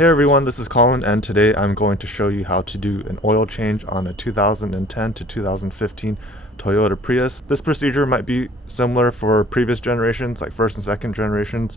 Hey everyone, this is Colin, and today I'm going to show you how to do an oil change on a 2010 to 2015 Toyota Prius. This procedure might be similar for previous generations, like first and second generations,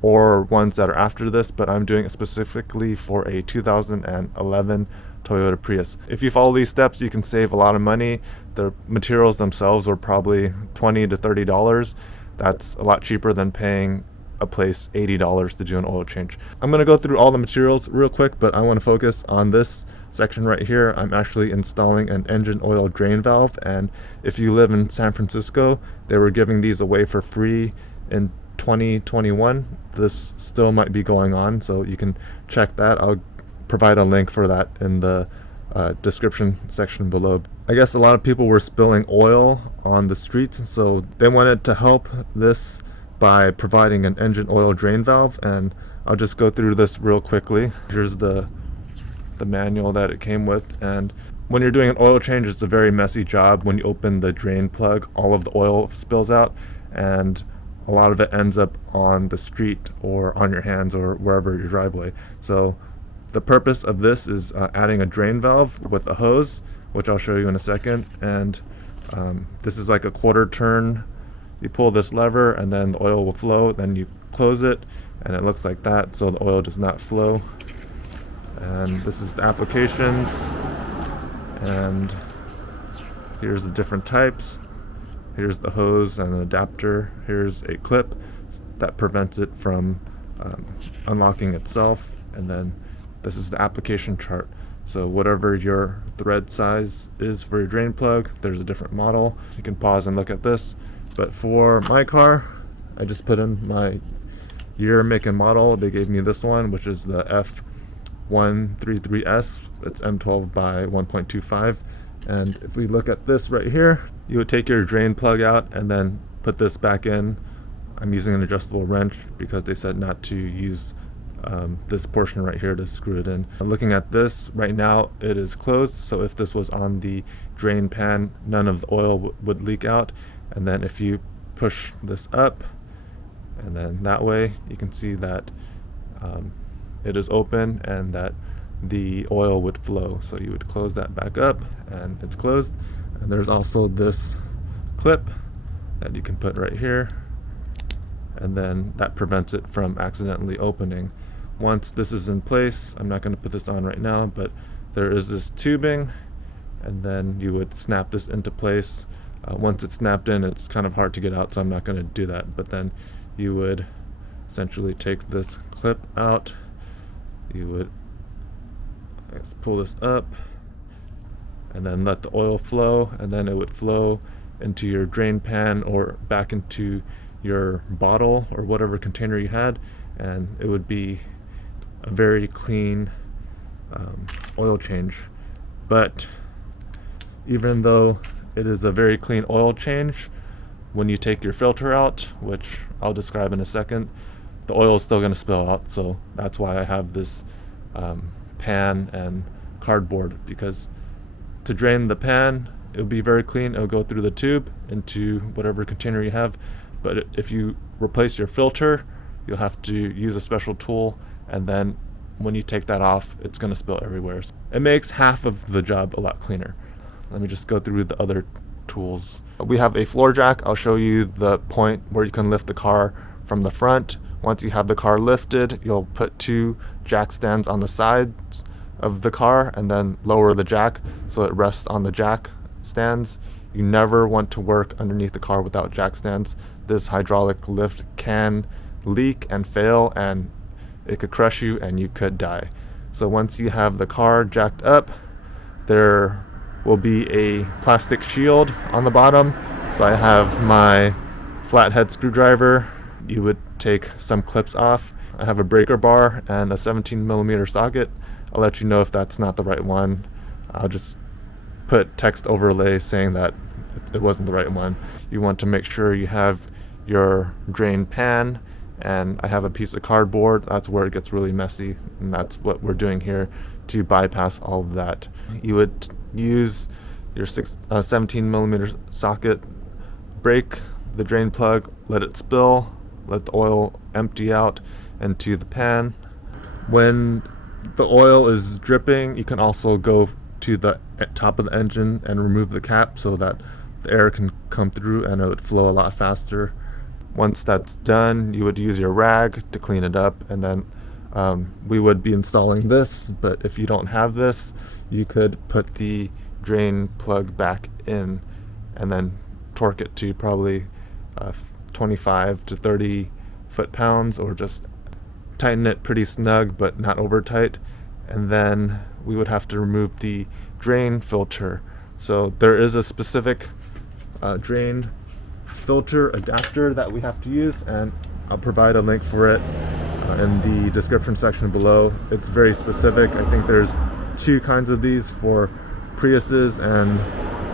or ones that are after this, but I'm doing it specifically for a 2011 Toyota Prius. If you follow these steps, you can save a lot of money. The materials themselves are probably $20 to $30. That's a lot cheaper than paying a place $80 to do an oil change. I'm going to go through all the materials real quick, but I want to focus on this section right here. I'm actually installing an engine oil drain valve, and if you live in San Francisco, they were giving these away for free in 2021. This still might be going on, so you can check that. I'll provide a link for that in the description section below. I guess a lot of people were spilling oil on the streets, so they wanted to help this by providing an engine oil drain valve, and I'll just go through this real quickly. Here's the manual that it came with, and when you're doing an oil change, it's a very messy job. When you open the drain plug, all of the oil spills out, and a lot of it ends up on the street or on your hands or wherever your driveway. So the purpose of this is adding a drain valve with a hose, which I'll show you in a second, and this is like a quarter turn. You pull this lever and then the oil will flow, then you close it and it looks like that, so the oil does not flow. And this is the applications, and here's the different types. Here's the hose and an adapter. Here's a clip that prevents it from unlocking itself, and then this is the application chart. So whatever your thread size is for your drain plug, there's a different model. You can pause and look at this. But for my car, I just put in my year, make, and model. They gave me this one, which is the F133S. It's M12 by 1.25. And if we look at this right here, you would take your drain plug out and then put this back in. I'm using an adjustable wrench because they said not to use this portion right here to screw it in. Looking at this, right now it is closed, so if this was on the drain pan, none of the oil would leak out. And then if you push this up, and then that way, you can see that it is open and that the oil would flow. So you would close that back up and it's closed. And there's also this clip that you can put right here, and then that prevents it from accidentally opening. Once this is in place, I'm not going to put this on right now, but there is this tubing, and then you would snap this into place. Once it's snapped in, it's kind of hard to get out, so I'm not going to do that. But then you would essentially take this clip out. You would, I guess, pull this up and then let the oil flow, and then it would flow into your drain pan or back into your bottle or whatever container you had, and it would be a very clean oil change. But even though it is a very clean oil change, when you take your filter out, which I'll describe in a second, the oil is still going to spill out. So that's why I have this pan and cardboard, because to drain the pan, it'll be very clean. It'll go through the tube into whatever container you have. But if you replace your filter, you'll have to use a special tool, and then when you take that off, it's going to spill everywhere. So it makes half of the job a lot cleaner. Let me just go through the other tools. We have a floor jack. I'll show you the point where you can lift the car from the front. Once you have the car lifted, you'll put 2 jack stands on the sides of the car and then lower the jack so it rests on the jack stands. You never want to work underneath the car without jack stands. This hydraulic lift can leak and fail, and it could crush you and you could die. So once you have the car jacked up, there will be a plastic shield on the bottom. So I have my flathead screwdriver. You would take some clips off. I have a breaker bar and a 17mm socket. I'll let you know if that's not the right one. I'll just put text overlay saying that it wasn't the right one. You want to make sure you have your drain pan, and I have a piece of cardboard. That's where it gets really messy, and that's what we're doing here to bypass all of that. You would use your 17mm socket, break the drain plug, let it spill, let the oil empty out into the pan. When the oil is dripping, you can also go to the top of the engine and remove the cap so that the air can come through and it would flow a lot faster. Once that's done, you would use your rag to clean it up, and then we would be installing this. But if you don't have this, you could put the drain plug back in and then torque it to probably 25 to 30 foot-pounds, or just tighten it pretty snug but not over tight. And then we would have to remove the drain filter. So there is a specific drain filter adapter that we have to use, and I'll provide a link for it in the description section below. It's very specific. I think there's 2 kinds of these for Priuses, and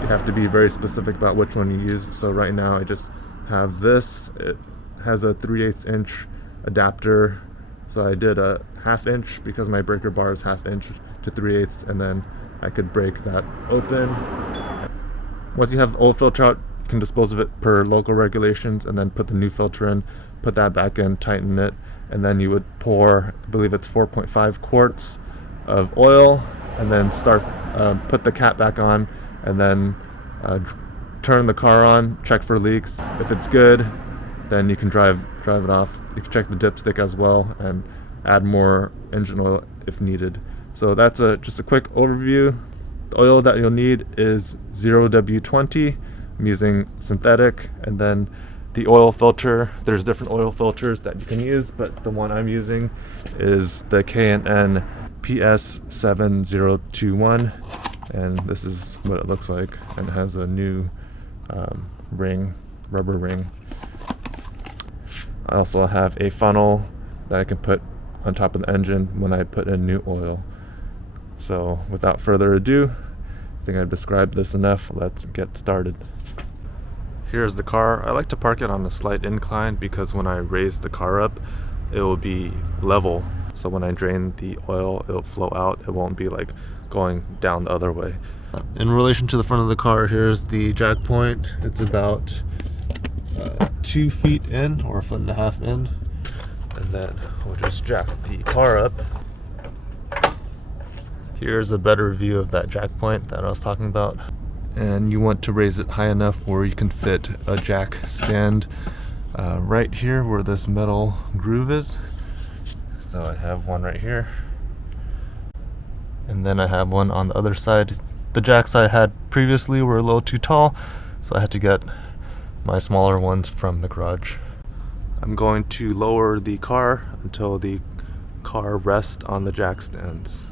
you have to be very specific about which one you use. So right now I just have this. It has a 3/8 inch adapter, so I did a 1/2 inch because my breaker bar is 1/2 inch to 3/8, and then I could break that open. Once you have the old filter out, you can dispose of it per local regulations, and then put the new filter in, put that back in, tighten it, and then you would pour, I believe it's 4.5 quarts of oil, and then put the cap back on, and then turn the car on, check for leaks. If it's good, then you can drive it off. You can check the dipstick as well and add more engine oil if needed. So that's just a quick overview. The oil that you'll need is 0W20. I'm using synthetic, and then the oil filter. There's different oil filters that you can use, but the one I'm using is the K&N PS7021, and this is what it looks like, and it has a new rubber ring. I also have a funnel that I can put on top of the engine when I put in new oil. So without further ado, I think I've described this enough. Let's get started. Here's the car. I like to park it on a slight incline because when I raise the car up, it will be level. So when I drain the oil, it'll flow out. It won't be like going down the other way. In relation to the front of the car, here's the jack point. It's about 2 feet in, or 1.5 feet in. And then we'll just jack the car up. Here's a better view of that jack point that I was talking about. And you want to raise it high enough where you can fit a jack stand right here where this metal groove is. So I have one right here, and then I have one on the other side. The jacks I had previously were a little too tall, so I had to get my smaller ones from the garage. I'm going to lower the car until the car rests on the jack stands.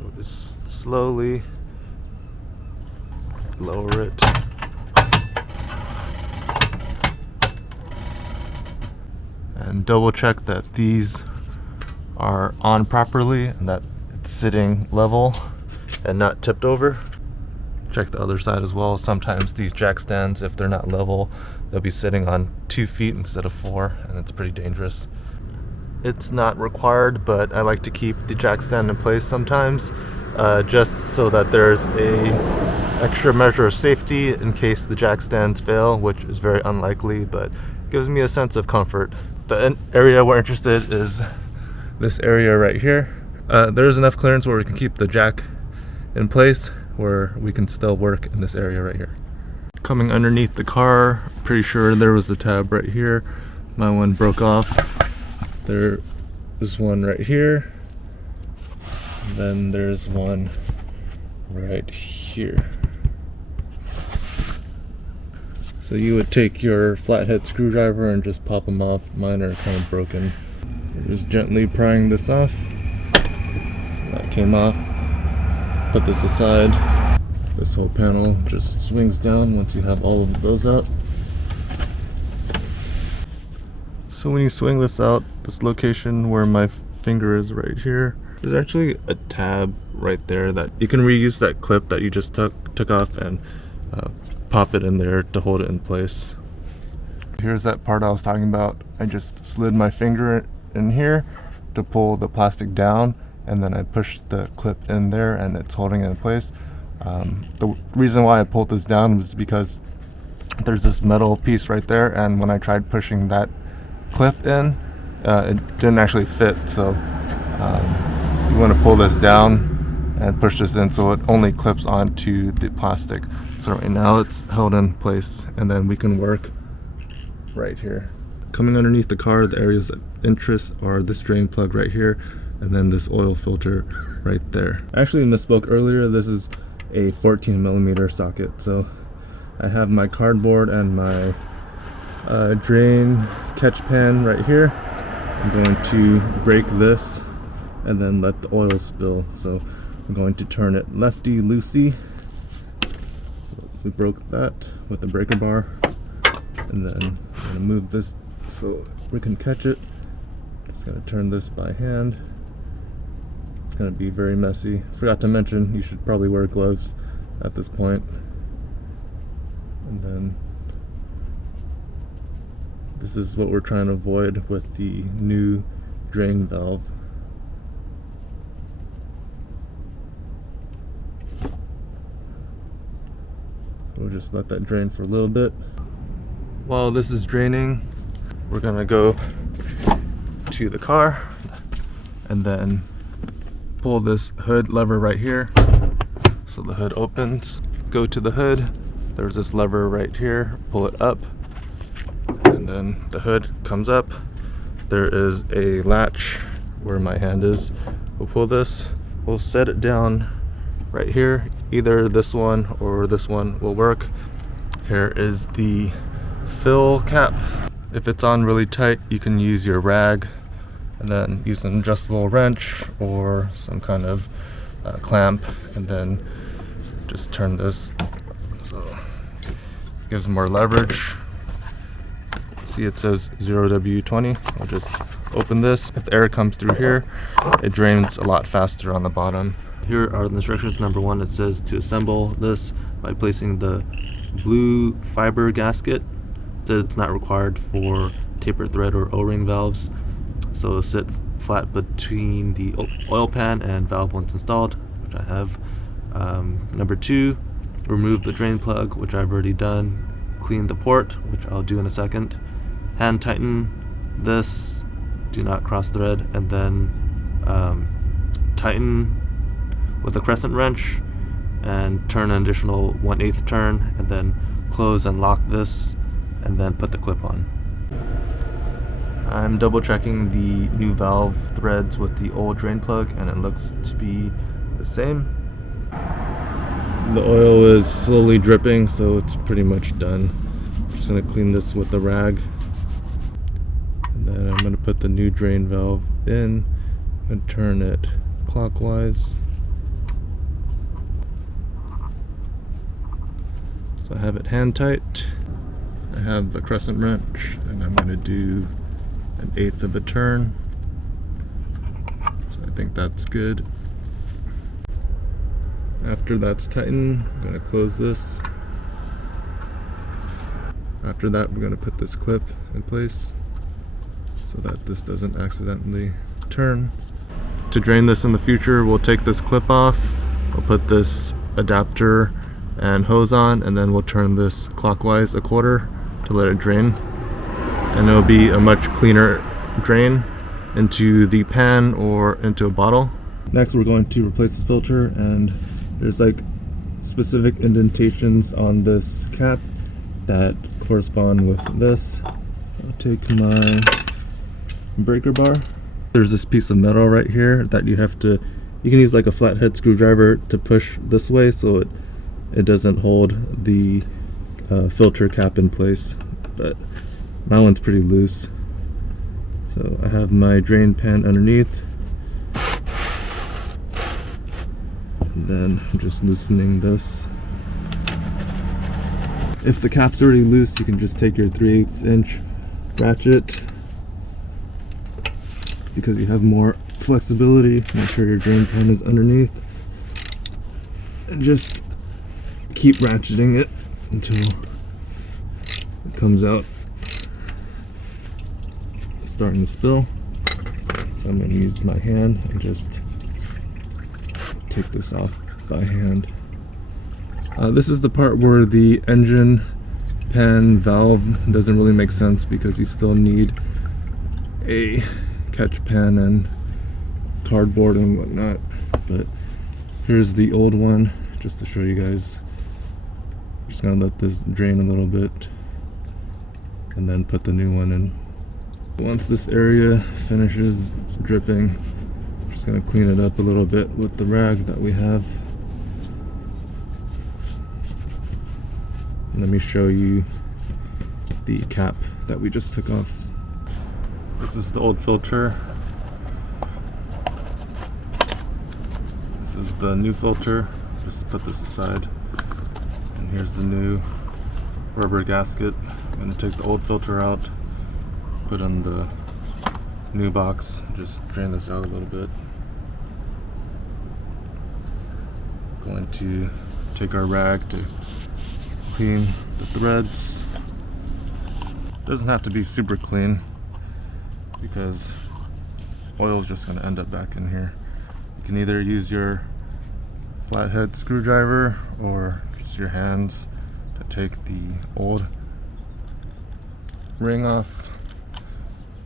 So just slowly lower it. And double check that these are on properly and that it's sitting level and not tipped over. Check the other side as well. Sometimes these jack stands, if they're not level, they'll be sitting on 2 feet instead of 4, and it's pretty dangerous. It's not required, but I like to keep the jack stand in place sometimes, just so that there's a extra measure of safety in case the jack stands fail, which is very unlikely, but gives me a sense of comfort. The area we're interested in is this area right here. There's enough clearance where we can keep the jack in place, where we can still work in this area right here. Coming underneath the car, pretty sure there was a tab right here. My one broke off. There is one right here. And then there's one right here. So you would take your flathead screwdriver and just pop them off. Mine are kind of broken. You're just gently prying this off. That came off. Put this aside. This whole panel just swings down once you have all of those out. So when you swing this out, this location where my finger is right here, there's actually a tab right there that you can reuse that clip that you just took off and pop it in there to hold it in place. Here's that part I was talking about. I just slid my finger in here to pull the plastic down, and then I pushed the clip in there and it's holding it in place. The reason why I pulled this down was because there's this metal piece right there, and when I tried pushing that clip in, it didn't actually fit. So you want to pull this down and push this in so it only clips onto the plastic. So right now it's held in place, and then we can work right here. Coming underneath the car, the areas of interest are this drain plug right here, and then this oil filter right there. I actually misspoke earlier. This is a 14mm socket. So I have my cardboard and my drain catch pan right here. I'm going to break this and then let the oil spill. So I'm going to turn it lefty loosey. We broke that with the breaker bar, and then I'm going to move this so we can catch it. Just going to turn this by hand. It's going to be very messy. Forgot to mention, you should probably wear gloves at this point. And then this is what we're trying to avoid with the new drain valve. We'll just let that drain for a little bit. While this is draining, we're gonna go to the car and then pull this hood lever right here. So the hood opens. Go to the hood. There's this lever right here. Pull it up, and then the hood comes up. There is a latch where my hand is. We'll pull this. We'll set it down right here. Either this one or this one will work. Here is the fill cap. If it's on really tight, you can use your rag and then use an adjustable wrench or some kind of clamp, and then just turn this so it gives more leverage. See, it says 0W20. I'll just open this. If the air comes through here, it drains a lot faster on the bottom. Here are the instructions. Number one, it says to assemble this by placing the blue fiber gasket. It says it's not required for taper thread or O-ring valves. So sit flat between the oil pan and valve once installed, which I have. Number two, remove the drain plug, which I've already done. Clean the port, which I'll do in a second. Hand tighten this, do not cross thread, and then tighten with a crescent wrench and turn an additional 1/8 turn, and then close and lock this, and then put the clip on. I'm double checking the new valve threads with the old drain plug, and it looks to be the same. The oil is slowly dripping, so it's pretty much done. I'm just going to clean this with the rag, and then I'm going to put the new drain valve in and turn it clockwise. So I have it hand tight. I have the crescent wrench, and I'm going to do 1/8 of a turn. So I think that's good. After that's tightened, I'm going to close this. After that, we're going to put this clip in place so that this doesn't accidentally turn. To drain this in the future, we'll take this clip off, we'll put this adapter and hose on, and then we'll turn this clockwise 1/4 to let it drain. And it'll be a much cleaner drain into the pan or into a bottle. Next, we're going to replace this filter, and there's like specific indentations on this cap that correspond with this. I'll take my breaker bar. There's this piece of metal right here that you can use like a flathead screwdriver to push this way so it doesn't hold the filter cap in place, but my one's pretty loose. So I have my drain pan underneath, and then I'm just loosening this. If the cap's already loose, you can just take your 3/8 inch ratchet because you have more flexibility. Make sure your drain pan is underneath, and just keep ratcheting it until it comes out. It's starting to spill, so I'm going to use my hand and just take this off by hand. This is the part where the engine pan valve doesn't really make sense because you still need a catch pan and cardboard and whatnot. But here's the old one, just to show you guys. Just gonna let this drain a little bit and then put the new one in. Once this area finishes dripping, I'm just gonna clean it up a little bit with the rag that we have. And let me show you the cap that we just took off. This is the old filter. This is the new filter. Just put this aside. And here's the new rubber gasket. I'm going to take the old filter out, put in the new box, just drain this out a little bit. Going to take our rag to clean the threads. Doesn't have to be super clean because oil is just going to end up back in here. You can either use your flathead screwdriver or just your hands to take the old ring off,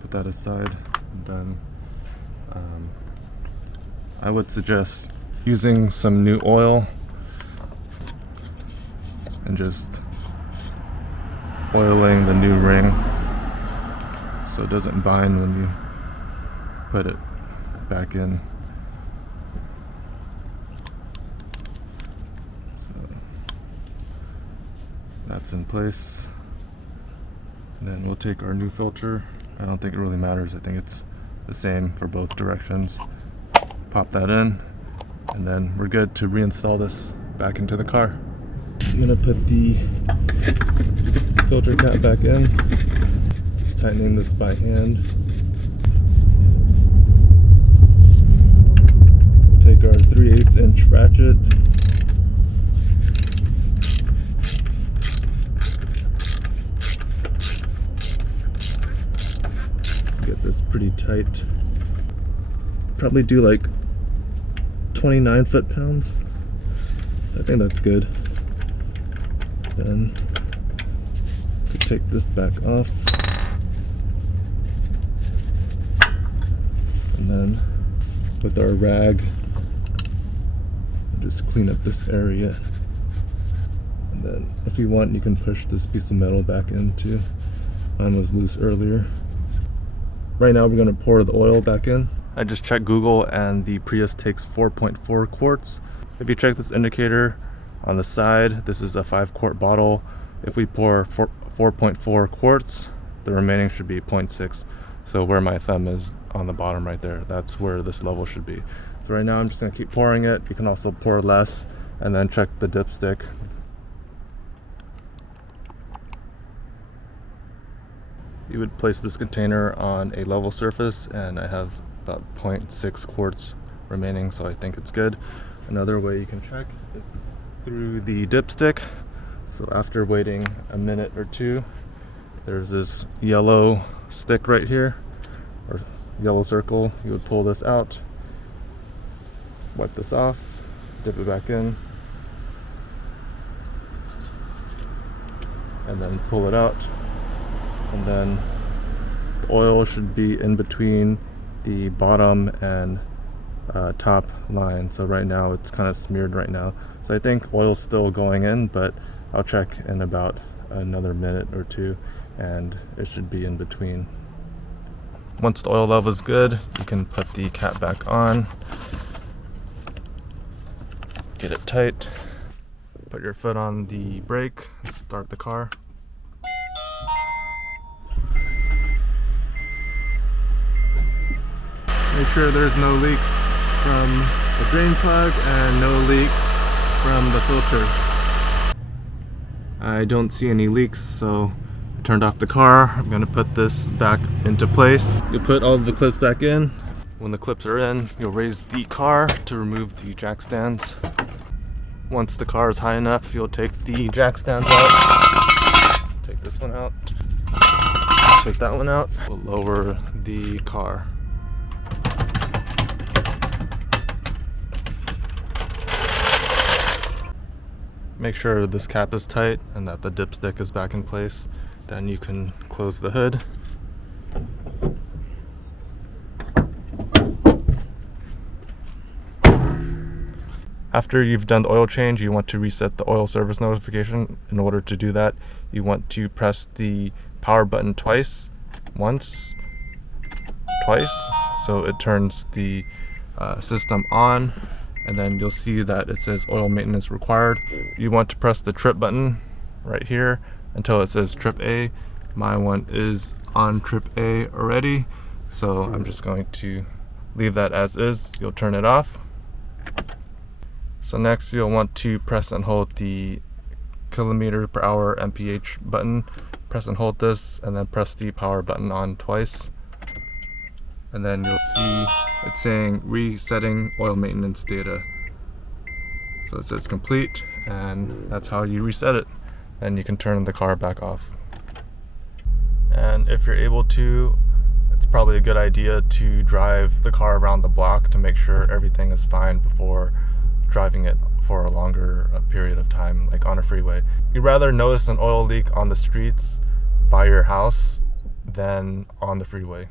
put that aside, and then I would suggest using some new oil and just oiling the new ring so it doesn't bind when you put it back in. So that's in place. And then we'll take our new filter. I don't think it really matters. I think it's the same for both directions. Pop that in, and then we're good to reinstall this back into the car. I'm gonna put the filter cap back in, tightening this by hand. We'll take our 3/8 inch ratchet, get this pretty tight. Probably do like 29 foot-pounds. I think that's good. Then to take this back off, and then with our rag just clean up this area, and then if you want you can push this piece of metal back in too. Mine was loose earlier. Right now we're going to pour the oil back in. I just checked Google and the Prius takes 4.4 quarts. If you check this indicator on the side, this is a 5-quart bottle. If we pour 4.4 quarts, the remaining should be 0.6. So where my thumb is on the bottom right there, that's where this level should be. So right now I'm just gonna keep pouring it. You can also pour less and then check the dipstick. You would place this container on a level surface, and I have about 0.6 quarts remaining, so I think it's good. Another way you can check is through the dipstick. So after waiting a minute or two, there's this yellow stick right here, or yellow circle. You would pull this out, wipe this off, dip it back in, and then pull it out. And then the oil should be in between the bottom and top line. So right now it's kind of smeared right now. So I think oil's still going in, but I'll check in about another minute or two and it should be in between. Once the oil level is good, you can put the cap back on, get it tight, put your foot on the brake, start the car. Make sure there's no leaks from the drain plug and no leaks from the filter. I don't see any leaks, so I turned off the car. I'm gonna put this back into place. You put all the clips back in. When the clips are in, you'll raise the car to remove the jack stands. Once the car is high enough, you'll take the jack stands out. Take this one out. Take that one out. We'll lower the car. Make sure this cap is tight and that the dipstick is back in place. Then you can close the hood. After you've done the oil change, you want to reset the oil service notification. In order to do that, you want to press the power button twice, once, twice, so it turns the system on, and then you'll see that it says oil maintenance required. You want to press the trip button right here until it says trip A. My one is on trip A already, so I'm just going to leave that as is. You'll turn it off. So next you'll want to press and hold the kilometer per hour mph button. Press and hold this, and then press the power button on twice. And then you'll see it's saying resetting oil maintenance data. So it says complete, and that's how you reset it. Then you can turn the car back off. And if you're able to, it's probably a good idea to drive the car around the block to make sure everything is fine before driving it for a longer period of time, like on a freeway. You'd rather notice an oil leak on the streets by your house than on the freeway.